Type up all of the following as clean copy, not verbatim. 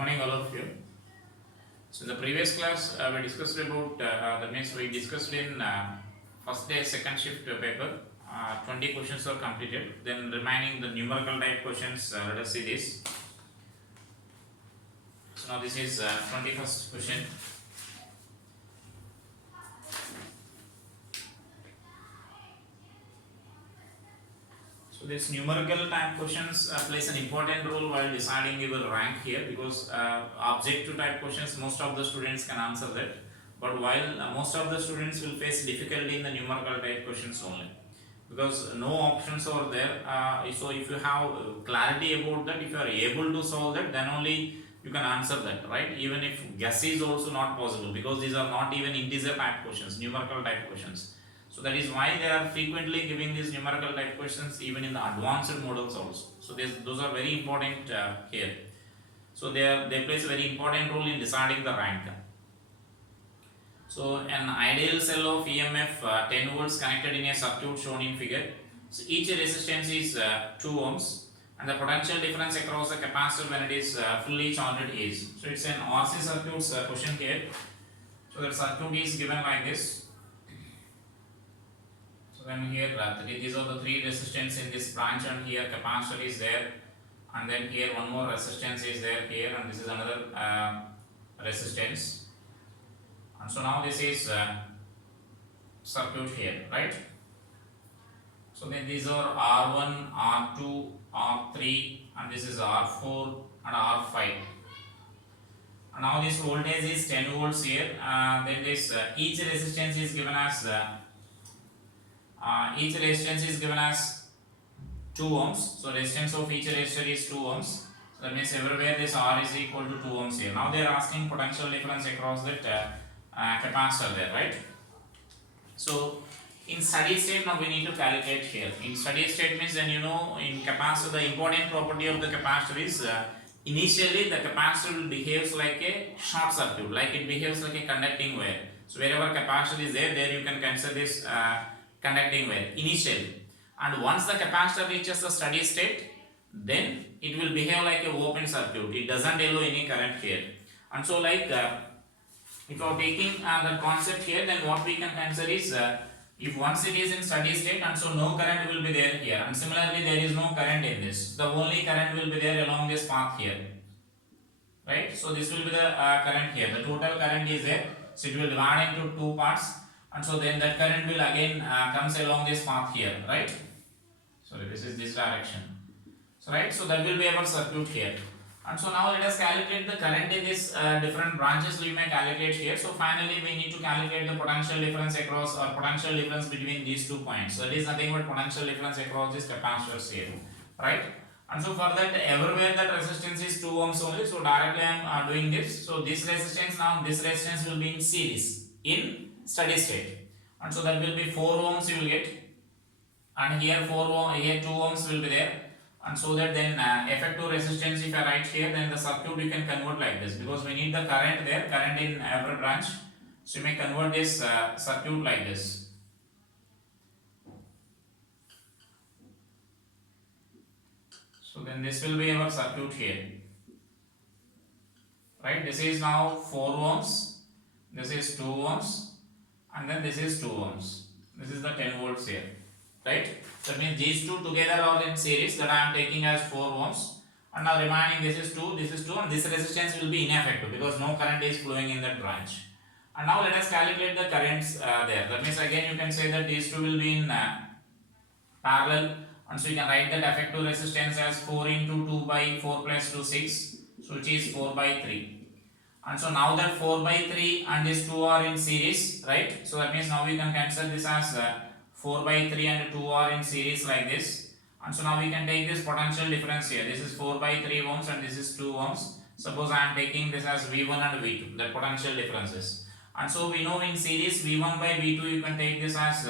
Morning, all of you. So, in the previous class, we discussed about that means we discussed in first day, second shift paper. 20 questions are completed. Then remaining the numerical type questions. Let us see this. So now this is 21st question. So this numerical type questions plays an important role while deciding your rank here, because objective type questions most of the students can answer that, but while most of the students will face difficulty in the numerical type questions only, because no options are there. So if you have clarity about that, if you are able to solve that, then only you can answer that, right? Even if guess is also not possible, because these are not even integer type questions, numerical type questions. So that is why they are frequently giving these numerical type questions even in the advanced models also. So those are very important here. So they plays a very important role in deciding the rank. So an ideal cell of EMF 10 volts connected in a circuit shown in figure. So each resistance is 2 ohms, and the potential difference across the capacitor when it is fully charged is. So it's an RC circuits question here. So the circuit is given like this. So then here these are the three resistance in this branch, and here capacitor is there, and then here one more resistance is there here, and this is another resistance. And so now this is circuit here, right? So then these are R1, R2, R3, and this is R4 and R5. And now this voltage is 10 volts here. Then this each resistance is given as 2 ohms. So resistance of each resistor is 2 ohms. So that means everywhere this R is equal to 2 ohms here. Now they are asking potential difference across that capacitor there, right? So in steady state, now we need to calculate here. In steady state means, then in capacitor, the important property of the capacitor is initially the capacitor will behaves like a short circuit, like it behaves like a conducting wire. So wherever capacitor is there you can consider this conducting wire initially, and once the capacitor reaches the steady state, then it will behave like a open circuit. It doesn't allow any current here. And so like if you are taking the concept here, then what we can consider is if once it is in steady state, and so no current will be there here, and similarly there is no current in this, the only current will be there along this path here, right? So this will be the current here, the total current is there, so it will divide into two parts, and so then that current will again comes along this path here, right? Sorry, this is this direction. So right, so that will be our circuit here. And so now let us calculate the current in this different branches we may calculate here. So finally we need to calculate the potential difference across, or potential difference between these 2 points. So that is nothing but potential difference across these capacitors here, right? And so for that, everywhere that resistance is 2 ohms only, so directly I am doing this. So this resistance, now this resistance will be in series in steady state, and so that will be 4 ohms you will get, and here 4 ohm, here 2 ohms will be there. And so that then effective resistance, if I write here, then the circuit we can convert like this, because we need the current there, current in every branch. So you may convert this circuit like this. So then this will be our circuit here, right? This is now 4 ohms, this is 2 ohms, and then this is 2 ohms. This is the 10 volts here, right? So that means these two together are in series, that I am taking as 4 ohms, and now remaining this is 2, and this resistance will be ineffective because no current is flowing in that branch. And now let us calculate the currents there. That means again you can say that these two will be in parallel, and so you can write that effective resistance as 4 into 2 by 4 plus 2, 6, so which is 4 by 3. And so now that 4 by 3 and these 2 are in series, right? So that means now we can cancel this as 4 by 3 and 2 are in series like this. And so now we can take this potential difference here. This is 4 by 3 ohms and this is 2 ohms. Suppose I am taking this as V1 and V2, the potential differences. And so we know in series V1 by V2 you can take this as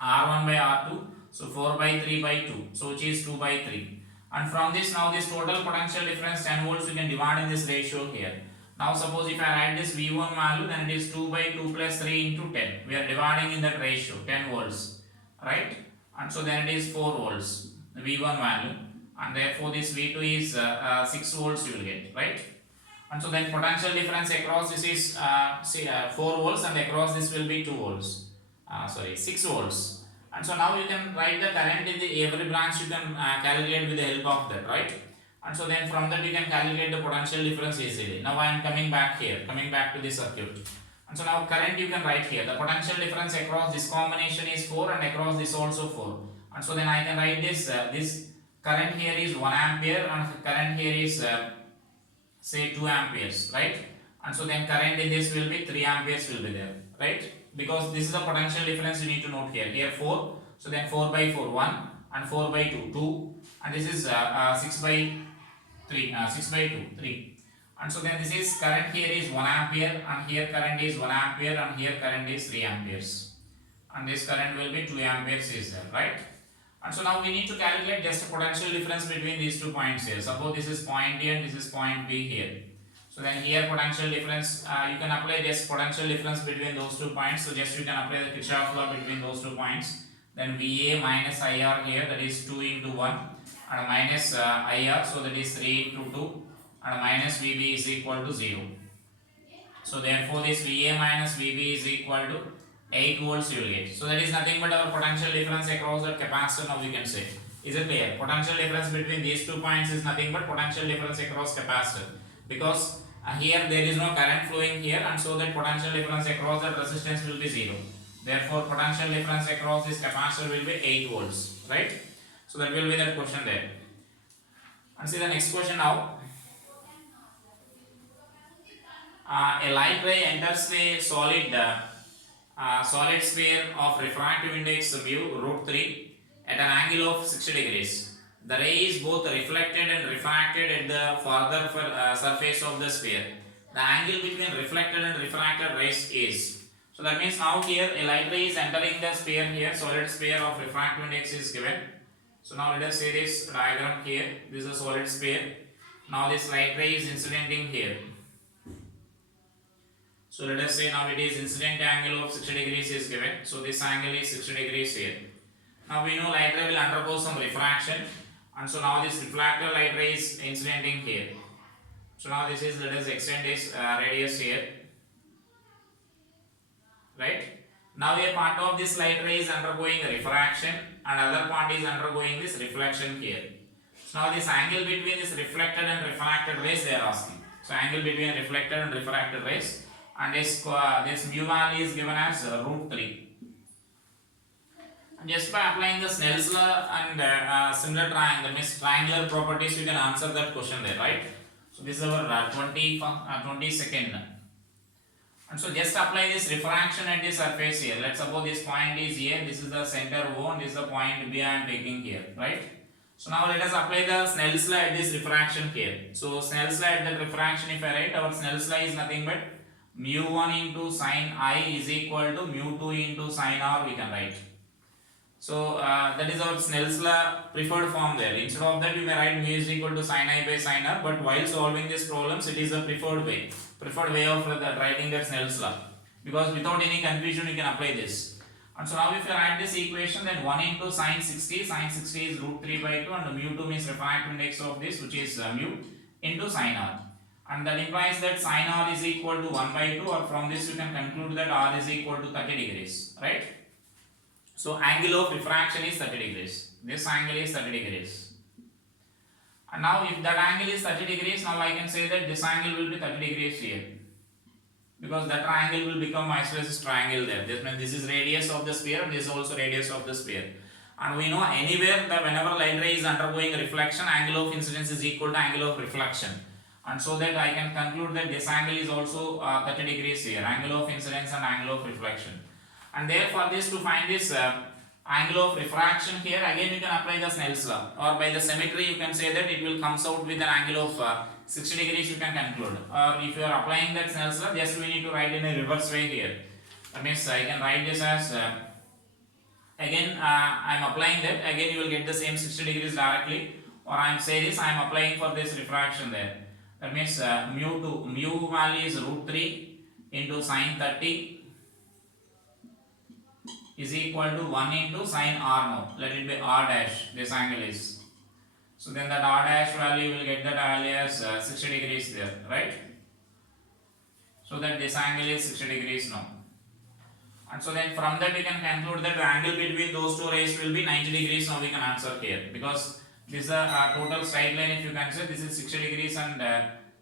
R1 by R2. So 4 by 3 by 2, so which is 2 by 3. And from this, now this total potential difference 10 volts we can divide in this ratio here. Now suppose if I write this V1 value, then it is 2 by 2 plus 3 into 10. We are dividing in that ratio, 10 volts, right? And so then it is 4 volts, the V1 value. and therefore this V2 is 6 volts you will get, right? And so then potential difference across this is 4 volts, and across this will be 2 volts. 6 volts. And so now you can write the current in the every branch, you can calculate with the help of that, right? And so then from that you can calculate the potential difference easily. Now I am coming back to this circuit. And so now current you can write here. The potential difference across this combination is 4 and across this also 4. And so then I can write this, this current here is 1 ampere and current here is say 2 amperes, right? And so then current in this will be 3 amperes will be there, right? Because this is the potential difference you need to note here. Here 4, so then 4 by 4 1 and 4 by 2 2, and this is 6 by 3 6 by 2 3. And so then this is current here is 1 ampere and here current is 1 ampere and here current is 3 amperes, and this current will be 2 amperes is there, right? And so now we need to calculate just a potential difference between these 2 points here. Suppose this is point A and this is point B here. So then here potential difference, you can apply just potential difference between those 2 points. So just you can apply the Kirchhoff law between those 2 points. Then VA minus IR here, that is 2 into 1, and minus IR, so that is 3 into 2, and minus VB is equal to 0. So therefore this VA minus VB is equal to 8 volts you will get. So that is nothing but our potential difference across the capacitor, now we can say. Is it clear? Potential difference between these 2 points is nothing but potential difference across capacitor. Because here there is no current flowing here, and so that potential difference across the resistance will be 0. Therefore potential difference across this capacitor will be 8 volts, right? So that will be that question there. And see the next question now. A light ray enters the solid sphere of refractive index mu root 3 at an angle of 60 degrees. The ray is both reflected and refracted at the farther surface of the sphere. The angle between reflected and refracted rays is. So that means now here a light ray is entering the sphere here, solid sphere of refractive index is given. So now let us say this diagram here. This is a solid sphere. Now this light ray is incidenting here. So let us say now it is incident angle of 60 degrees is given. So this angle is 60 degrees here. Now we know light ray will undergo some refraction, and so now this refractor light ray is incidenting here. So now this is, let us extend this radius here, right? Now a part of this light ray is undergoing refraction and other part is undergoing this reflection here. So now this angle between this reflected and refracted rays they are asking. So angle between reflected and refracted rays, and this mu value is given as root 3. And just by applying the Snell's law and similar triangular properties, you can answer that question there, right? So this is our 22nd. And so just apply this refraction at the surface here. Let's suppose this point is here, this is the center O, and this is the point B I am taking here, right? So now let us apply the Snell's law at this refraction here. So Snell's law at the refraction, if I write, our Snell's law is nothing but mu1 into sine I is equal to mu2 into sine R, we can write. So that is our Snell's law preferred form there. Instead of that you may write mu is equal to sine I by sine R, but while solving these problems it is a preferred way of writing that Snell's law, because without any confusion you can apply this. And so now if you write this equation, then 1 into sine 60 is root 3 by 2, and mu2 means refractive index of this, which is mu, into sine R. And that implies that sine R is equal to 1 by 2, or from this you can conclude that R is equal to 30 degrees, right? So angle of refraction is 30 degrees. This angle is 30 degrees. And now if that angle is 30 degrees, now I can say that this angle will be 30 degrees here. Because that triangle will become isosceles triangle there. This means this is radius of the sphere and this is also radius of the sphere. And we know anywhere that whenever light ray is undergoing reflection, angle of incidence is equal to angle of reflection. And so that I can conclude that this angle is also 30 degrees here, angle of incidence and angle of reflection. And therefore this, to find this angle of refraction here, again you can apply the Snell's law, or by the symmetry you can say that it will comes out with an angle of 60 degrees you can conclude. Or if you are applying that Snell's law, just we need to write in a reverse way here. That means I can write this as again I am applying that, again you will get the same 60 degrees directly, or I am say this, I am applying for this refraction there. That means mu value is root 3 into sine 30 is equal to 1 into sine R now. Let it be R dash, this angle is. So then that r dash value will get that value as 60 degrees there, right? So that this angle is 60 degrees now. And so then from that we can conclude that the angle between those two rays will be 90 degrees. Now we can answer here, because this is a total straight line. If you consider, this is 60 degrees and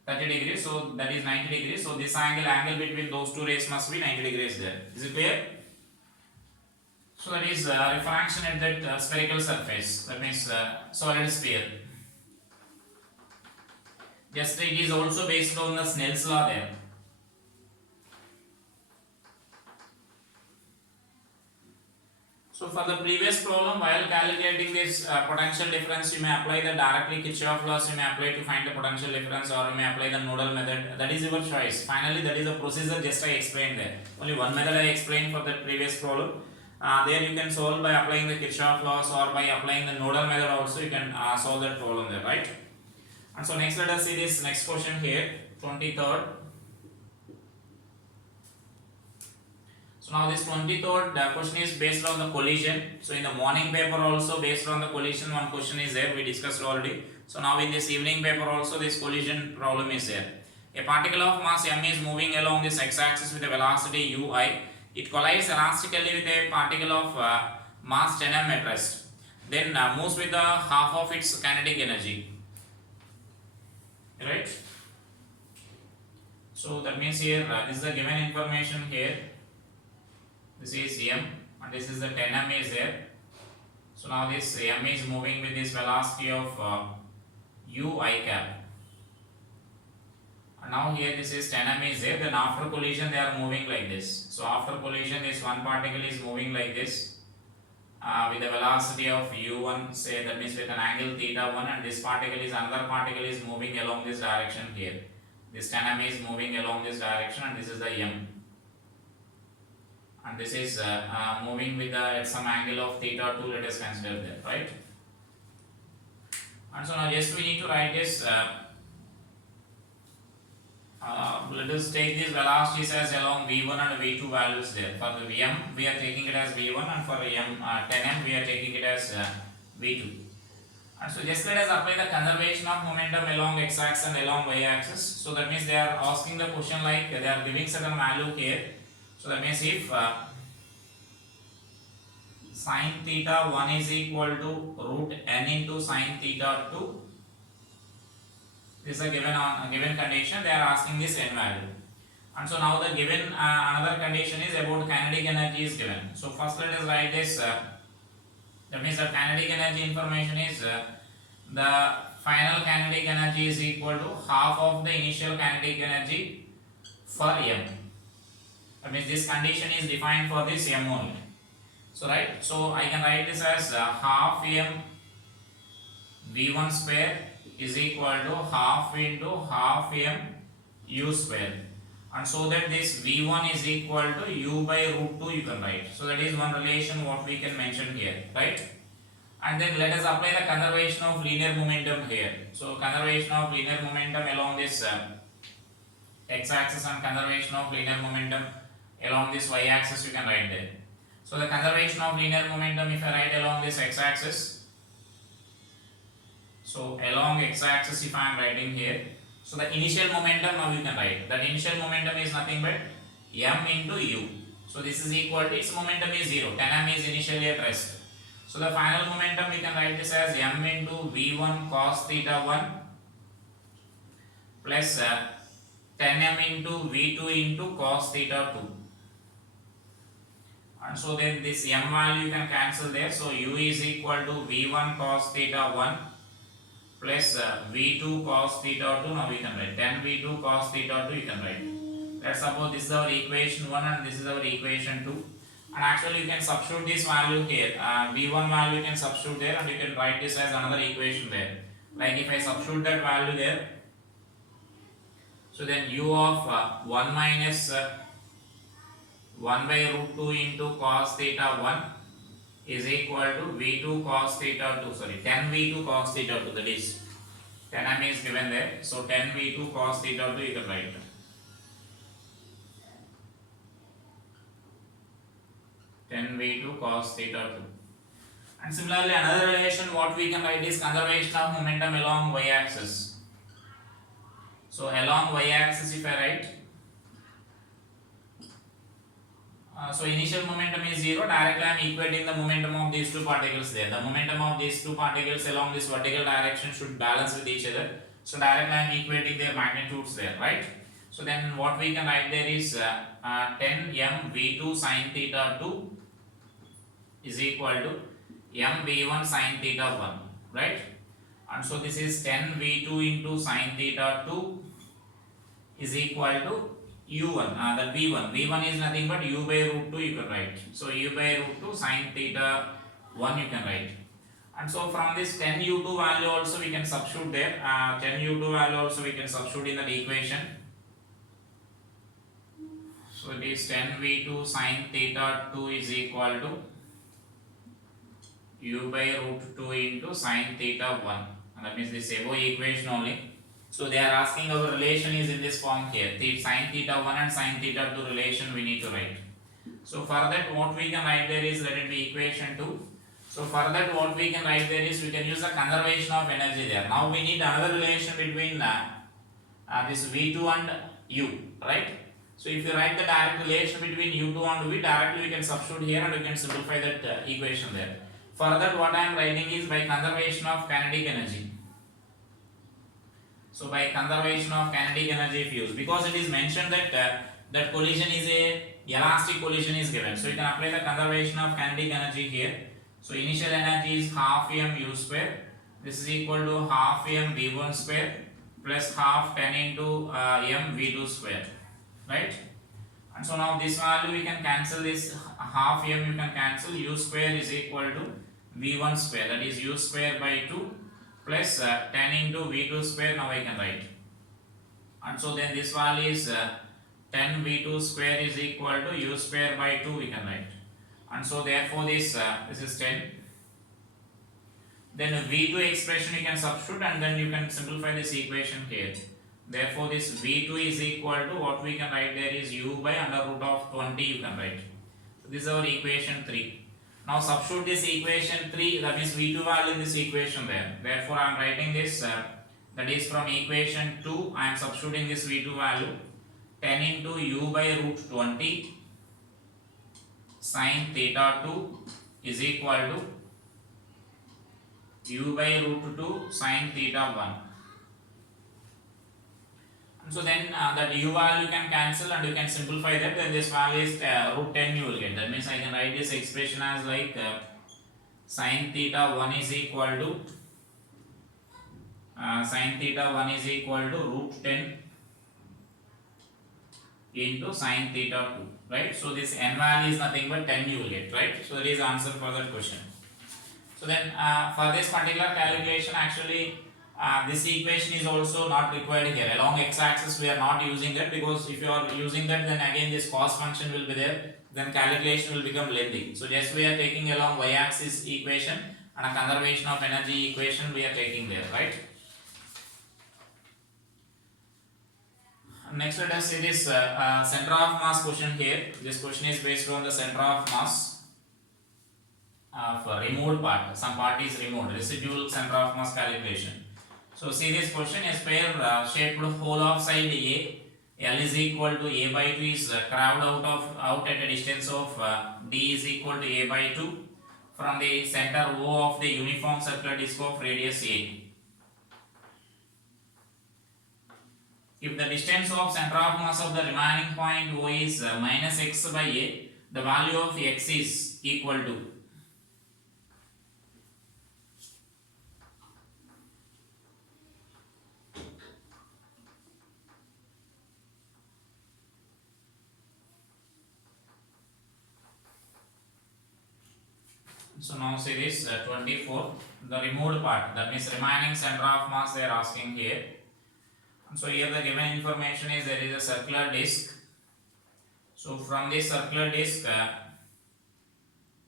30 degrees, so that is 90 degrees. So this angle between those two rays must be 90 degrees there. Is it clear? So that is refraction at that spherical surface, that means solid sphere. Just it is also based on the Snell's law there. So for the previous problem, while calculating this potential difference, you may apply the directly Kirchhoff laws, you may apply to find the potential difference, or you may apply the nodal method. That is your choice. Finally, that is the procedure just I explained there. Only one method I explained for the previous problem. There you can solve by applying the Kirchhoff laws, or by applying the nodal method also you can solve that problem there, right? And so next let us see this next question here, 23rd. So now this 23rd question is based on the collision. So in the morning paper also based on the collision one question is there, we discussed already. So now in this evening paper also this collision problem is there. A particle of mass m is moving along this x-axis with a velocity ui. It collides elastically with a particle of mass 10 m at rest. Then moves with the half of its kinetic energy. Right? So that means here this is the given information here. This is m and this is the 10 m is there. So now this m is moving with this velocity of ui cap. And now here this is 10 m is there. Then after collision they are moving like this. So after collision this one particle is moving like this with a velocity of u1, say that means with an angle theta 1, and this particle is another particle is moving along this direction here. This 10 m is moving along this direction and this is the m. And this is moving with at some angle of theta 2, let us consider that, right? And so now just we need to write this, let us take these velocities as along v1 and v2 values there. For the vm we are taking it as v1, and for m 10m we are taking it as v2. And so just let us apply the conservation of momentum along x-axis and along y-axis. So that means they are asking the question like they are giving certain value here. So that means if sin theta 1 is equal to root n into sin theta 2, this is a given condition, they are asking this n value. And so now the given another condition is about kinetic energy is given. So first let us write this, that means the kinetic energy information is the final kinetic energy is equal to half of the initial kinetic energy for m. That means this condition is defined for this m only. So right, so I can write this as half m v1 square is equal to half into half m u square, and so that this v1 is equal to u by root 2 you can write. So that is one relation what we can mention here, right? And then let us apply the conservation of linear momentum here. So conservation of linear momentum along this x-axis and conservation of linear momentum along this y-axis you can write there. So the conservation of linear momentum, if I write along this x-axis, so along x-axis if I am writing here, so the initial momentum now you can write. That initial momentum is nothing but m into u. So this is equal to, its momentum is 0, 10 m is initially at rest. So the final momentum we can write this as m into v1 cos theta 1 plus 10 m into v2 into cos theta 2. And so then this m value you can cancel there. So u is equal to v1 cos theta 1 plus v2 cos theta 2. Now we can write 10 v2 cos theta 2 you can write. Let's suppose this is our equation 1 and this is our equation 2. And actually you can substitute this value here. v1 value you can substitute there, and you can write this as another equation there. Like if I substitute that value there, so then u of 1 minus 1 by root 2 into cos theta 1 is equal to v2 cos theta 2, sorry 10 v2 cos theta 2, that is 10 m is given there. So 10 v2 cos theta 2 you can write. 10 v2 cos theta 2. And similarly, another relation what we can write is conservation of momentum along y-axis. So along y-axis, if I write, so initial momentum is 0. Directly I am equating the momentum of these two particles there. The momentum of these two particles along this vertical direction should balance with each other. So directly I am equating their magnitudes there, right? So then what we can write there is 10 m v2 sin theta 2 is equal to m v1 sin theta 1, right? And so this is 10 v2 into sin theta 2 is equal to u1, that v1 is nothing but u by root 2 you can write. So u by root 2 sin theta 1 you can write. And so from this 10 u2 value also we can substitute there. 10 u2 value also we can substitute in that equation. So it is 10 v2 sin theta 2 is equal to u by root 2 into sin theta 1. And that means this above equation only. So they are asking our relation is in this form here. The sin theta 1 and sin theta 2 relation we need to write. So for that what we can write there is, let it be equation 2. So for that what we can write there is, we can use the conservation of energy there. Now we need another relation between this V2 and U, right? So if you write the direct relation between U2 and V, directly we can substitute here and we can simplify that equation there. For that what I am writing is by conservation of kinetic energy. So by conservation of kinetic energy if used, because it is mentioned that that collision is a elastic collision is given. So you can apply the conservation of kinetic energy here. So initial energy is half m u square. This is equal to half m v1 square plus half 10 into m v2 square, right? And so now this value we can cancel, this half m you can cancel, u square is equal to v1 square, that is u square by 2 plus 10 into v2 square. Now I can write, and so then this value is 10 v2 square is equal to u square by 2 we can write, and so therefore this is 10. Then v2 expression you can substitute and then you can simplify this equation here. Therefore this v2 is equal to, what we can write there is u by under root of 20 you can write. So this is our equation 3. Now substitute this equation 3, that is v2 value in this equation there. Therefore I am writing this, that is from equation 2 I am substituting this v2 value, 10 into u by root 20 sin theta 2 is equal to u by root 2 sin theta 1. And so then that u value you can cancel and you can simplify that, then this value is root 10 you will get. That means I can write this expression as like sin theta 1 is equal to root 10 into sin theta 2, right? So this n value is nothing but 10 you will get, right? So that is the answer for that question. So then for this particular calculation actually this equation is also not required here. Along x-axis we are not using that, because if you are using that then again this cos function will be there, then calculation will become lengthy. So just we are taking along y-axis equation and a conservation of energy equation we are taking there, right? Next let us see this center of mass question here. This question is based on the center of mass for removed part. Some part is removed, residual center of mass calculation. So see this question, a sphere shaped hole of side A, L is equal to A by 2 is carved out at a distance of D is equal to A by 2 from the center O of the uniform circular disc of radius A. If the distance of center of mass of the remaining point O is minus x by A, the value of x is equal to. So now see this 24, the removed part, that means remaining center of mass they are asking here. And so here the given information is there is a circular disc. So from this circular disc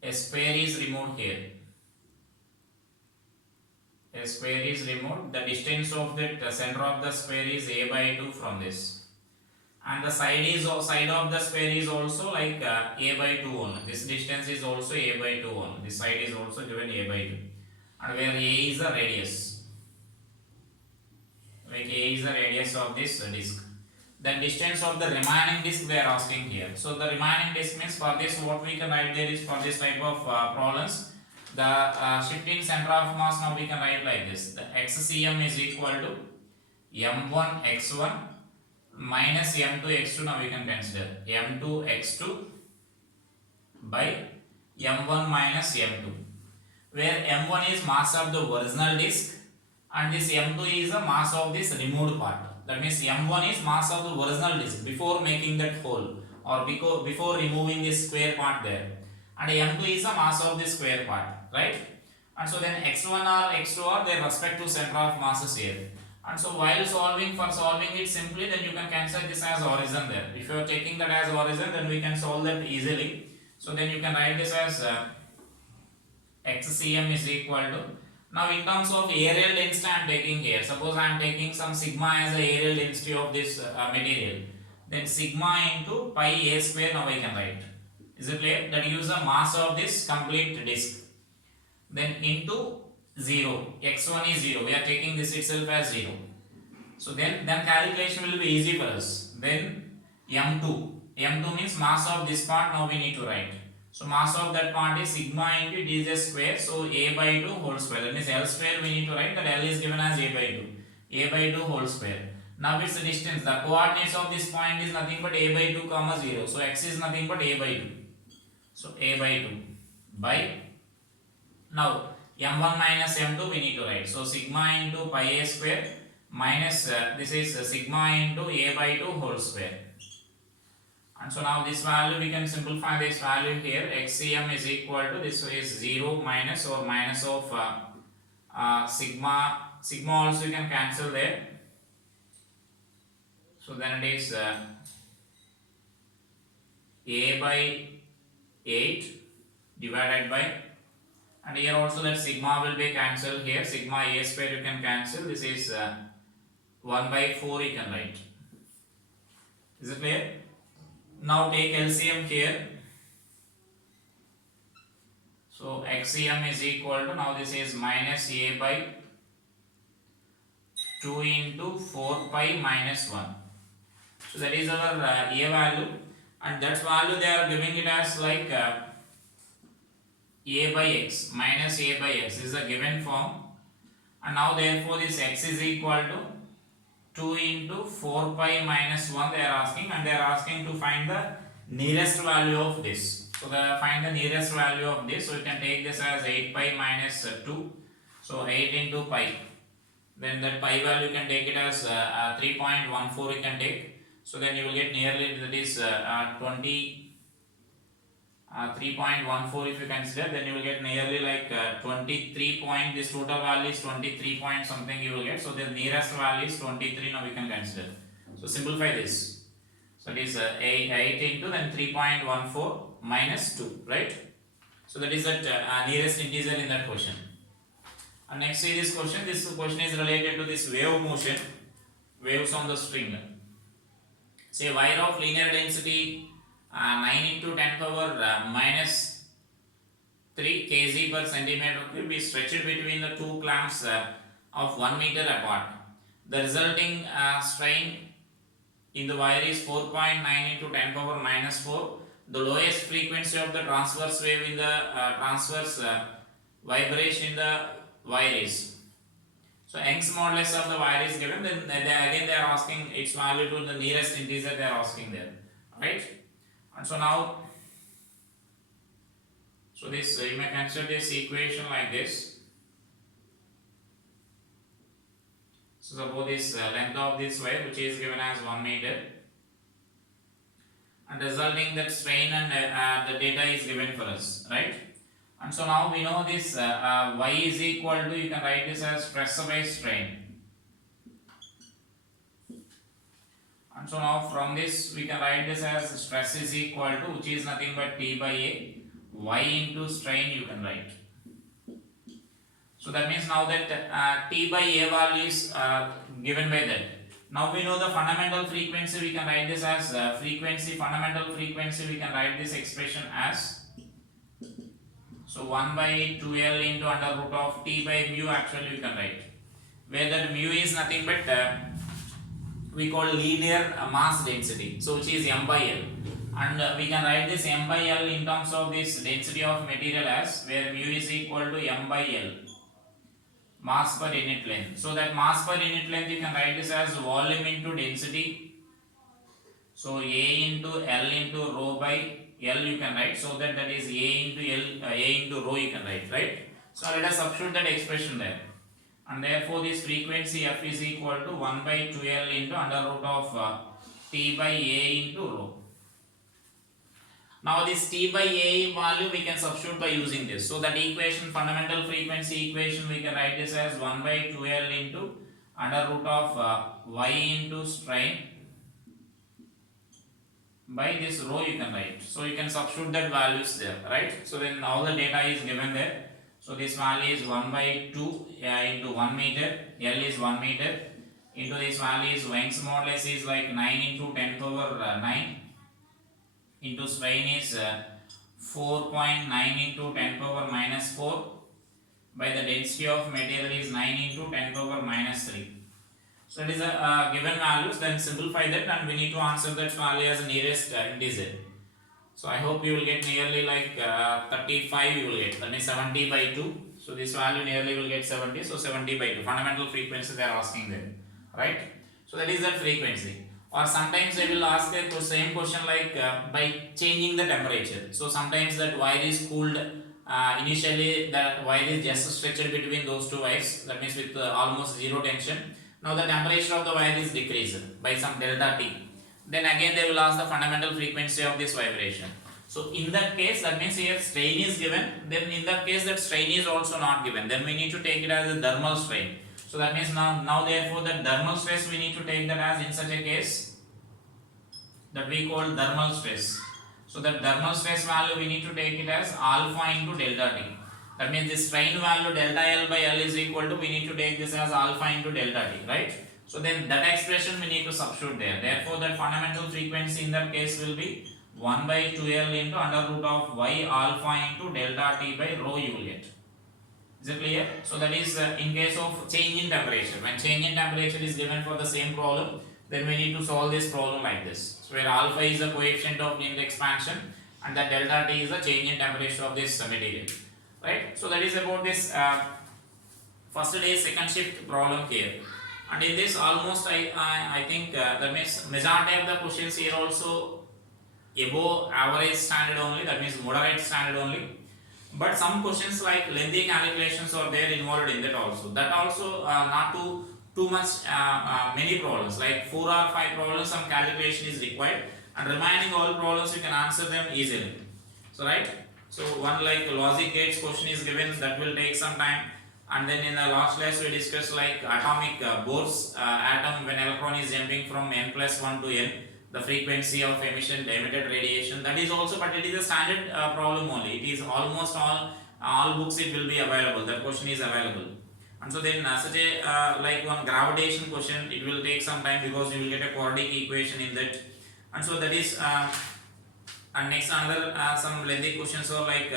a sphere is removed here. A sphere is removed. The distance of that center of the sphere is A by 2 from this. and the side of the sphere is also like a by 2 only. This distance is also a by 2 only. This side is also given a by 2, and where a is the radius, like a is the radius of this disc. The distance of the remaining disc they are asking here. So the remaining disc means, for this what we can write there is, for this type of problems, the shifting center of mass now we can write like this. The xcm is equal to m1 x1 minus m2 x2. Now we can consider m2 x2 by m1 minus m2, where m1 is mass of the original disc and this m2 is the mass of this removed part. That means m1 is mass of the original disc before making that hole, or before removing this square part there, and m2 is the mass of this square part, right? And so then x1 or x2 are their respective center of masses here. And so while solving it simply, then you can cancel this as origin there. If you are taking that as origin, then we can solve that easily. So then you can write this as xcm is equal to, now in terms of areal density I am taking here. Suppose I am taking some sigma as the areal density of this material. Then sigma into pi a square now I can write. Is it clear? That gives the mass of this complete disc. Then into 0. x1 is 0. We are taking this itself as 0. So then calculation will be easy for us. Then m2. m2 means mass of this part now we need to write. So mass of that part is sigma into dz square, so a by 2 whole square. That means L square we need to write, that L is given as a by 2. A by 2 whole square. Now its the distance, the coordinates of this point is nothing but a by 2 comma 0. So x is nothing but a by 2. So a by 2 by, now m1 minus m2 we need to write. So sigma into pi a square minus this is sigma into a by 2 whole square. And so now this value we can simplify this value here. xcm is equal to, this is 0 minus or minus of sigma. Sigma also you can cancel there. So then it is a by 8 divided by, and here also that sigma will be cancelled here. Sigma a square you can cancel. This is 1 by 4 you can write. Is it clear? Now take LCM here. So xcm is equal to, now this is minus a by 2 into 4 pi minus 1. So that is our a value, and that value they are giving it as like a by x minus a by x is a given form, and now therefore this x is equal to 2 into 4 pi minus 1 they are asking, and they are asking to find the nearest value of this. So they find the nearest value of this. So you can take this as 8 pi minus 2. So 8 into pi. Then that pi value you can take it as 3.14 you can take. So then you will get nearly, that is 3.14 if you consider, then you will get nearly like 23 point, this total value is 23 point something you will get. So the nearest value is 23 now we can consider. So simplify this. So it is 8 into then 3.14 minus 2, right? So that is that nearest integer in that question. And next see this question. This question is related to this wave motion, waves on the string. Say wire of linear density 9 into 10 power minus 3 kg per centimeter will be stretched between the two clamps of 1 meter apart. The resulting strain in the wire is 4.9 into 10 power minus 4. The lowest frequency of the transverse wave in the transverse vibration in the wire is. So Young's modulus of the wire is given. Then again they are asking its value to the nearest integer they are asking there, right? And so now, so this you may consider this equation like this. So suppose this length of this wire which is given as 1 meter, and resulting that strain and the data is given for us, right? And so now we know this y is equal to, you can write this as pressure by strain. And so now from this we can write this as stress is equal to, which is nothing but T by A, y into strain you can write. So that means now that T by A value is given by that. Now we know the fundamental frequency, we can write this as frequency, fundamental frequency, we can write this expression as, so 1 by 2L into under root of T by mu, actually we can write, where that mu is nothing but we call linear mass density, so which is m by L, and we can write this m by L in terms of this density of material as, where mu is equal to m by L, mass per unit length. So that mass per unit length you can write this as volume into density, so A into L into rho by L you can write, so that is A into L, A into rho you can write, right? So let us substitute that expression there, and therefore this frequency F is equal to 1 by 2L into under root of T by A into rho. Now this T by A value we can substitute by using this, so that equation, fundamental frequency equation, we can write this as 1 by 2L into under root of Y into strain by this rho you can write. So you can substitute that values there, right? So then all the data is given there. So this value is 1 by 2 into 1 meter, L is 1 meter, into this value is Young's modulus is like 9 into 10 power 9, into strain is 4.9 into 10 power minus 4, by the density of material is 9 into 10 power minus 3. So it is a given values, then simplify that and we need to answer that value as nearest integer. So I hope you will get nearly like 35 you will get, that means 70 by 2. So this value nearly will get 70, so 70 by 2, fundamental frequency they are asking there, right? So that is that frequency. Or sometimes they will ask the same question like by changing the temperature. So sometimes that wire is cooled, initially the wire is just stretched between those two wires, that means with almost zero tension. Now the temperature of the wire is decreased by some delta T. Then again they will ask the fundamental frequency of this vibration. So in that case, that means here strain is given, then in that case that strain is also not given, then we need to take it as a thermal strain. So that means now therefore the thermal stress we need to take that as, in such a case, that we call thermal stress. So that thermal stress value we need to take it as alpha into delta T. That means the strain value delta L by L is equal to, we need to take this as alpha into delta T, right? So then that expression we need to substitute there. Therefore that fundamental frequency in that case will be 1 by 2L into under root of Y alpha into delta T by rho you will get. Is it clear? So that is in case of change in temperature. When change in temperature is given for the same problem, then we need to solve this problem like this. So where alpha is the coefficient of unit expansion and the delta T is the change in temperature of this material. Right? So that is about this first day second shift problem here. And in this almost I think that means majority of the questions here also above average standard only, that means moderate standard only. But some questions like lengthy calculations are there involved in that also. That also not too much many problems, like 4 or 5 problems some calculation is required, and remaining all problems you can answer them easily. So right. So one like logic gates question is given, that will take some time, and then in the last class we discussed like atomic Bohr's atom when electron is jumping from n plus 1 to n, the frequency of emission, emitted radiation, that is also, but it is a standard problem only. It is almost all books it will be available, that question is available. And so then such a like one gravitation question, it will take some time because you will get a quadratic equation in that. And so that is and next another some lengthy questions are like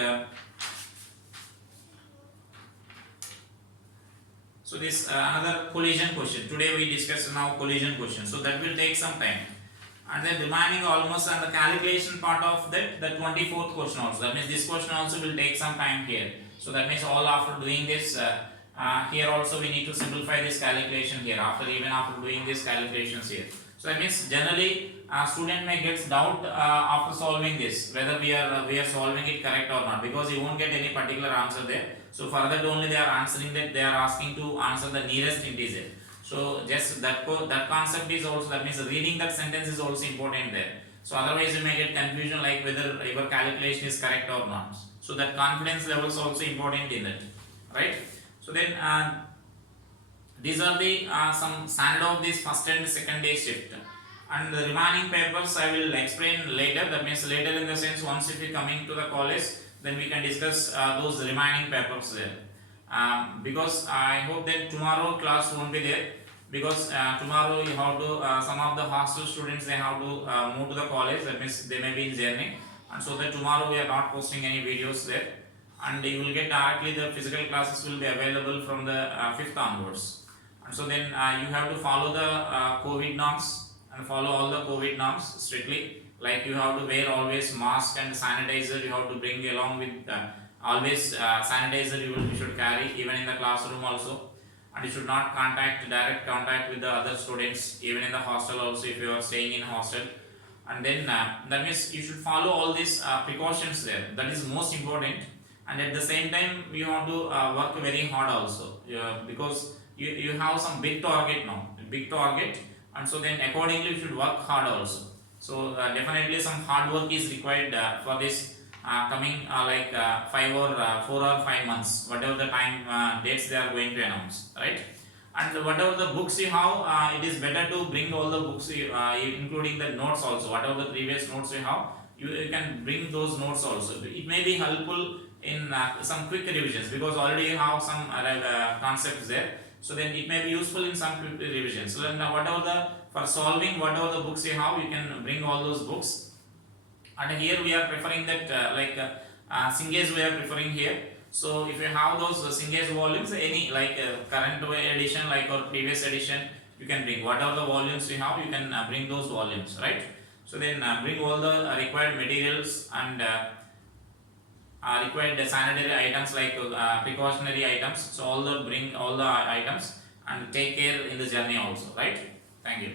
so this another collision question. Today we discussed now collision question, so that will take some time. And then remaining almost on the calculation part of that, the 24th question also, that means this question also will take some time here. So that means all after doing this here also we need to simplify this calculation here even after doing these calculations here. So that means generally student may get doubt after solving this, whether we are solving it correct or not, because you won't get any particular answer there. So for that only they are answering that, they are asking to answer the nearest integer. So just that concept is also, that means reading that sentence is also important there. So otherwise you may get confusion like whether your calculation is correct or not. So that confidence level is also important in that, right? So then these are the some standard of this first and second day shift, and the remaining papers I will explain later. That means later in the sense once if we coming to the college, then we can discuss those remaining papers there. Because I hope that tomorrow class won't be there, because tomorrow you have to some of the hostel students, they have to move to the college, that means they may be in journey, and so that tomorrow we are not posting any videos there, and you will get directly the physical classes will be available from the 5th onwards. And so then you have to follow the COVID norms and follow all the COVID norms strictly, like you have to wear always mask and sanitizer, you have to bring along with always sanitizer you should carry even in the classroom also, and you should not direct contact with the other students even in the hostel also if you are staying in hostel. And then that means you should follow all these precautions there, that is most important. And at the same time you have to work very hard also, because you have some big target now, big target, and so then accordingly you should work hard also. So definitely some hard work is required for this coming 5 or 4 or 5 months, whatever the time dates they are going to announce, right? And whatever the books you have, it is better to bring all the books including the notes also, whatever the previous notes you have, you can bring those notes also. It may be helpful in some quick revisions, because already you have some concepts there, so then it may be useful in some quick revisions. So then whatever the for solving whatever the books you have, you can bring all those books. And here we are preferring that Singhese we are preferring here. So if you have those Singhese volumes, any current edition like or previous edition, you can bring whatever the volumes you have, you can bring those volumes, right? So then bring all the required materials and required sanitary items like precautionary items. So bring all the items and take care in the journey also, right? Thank you.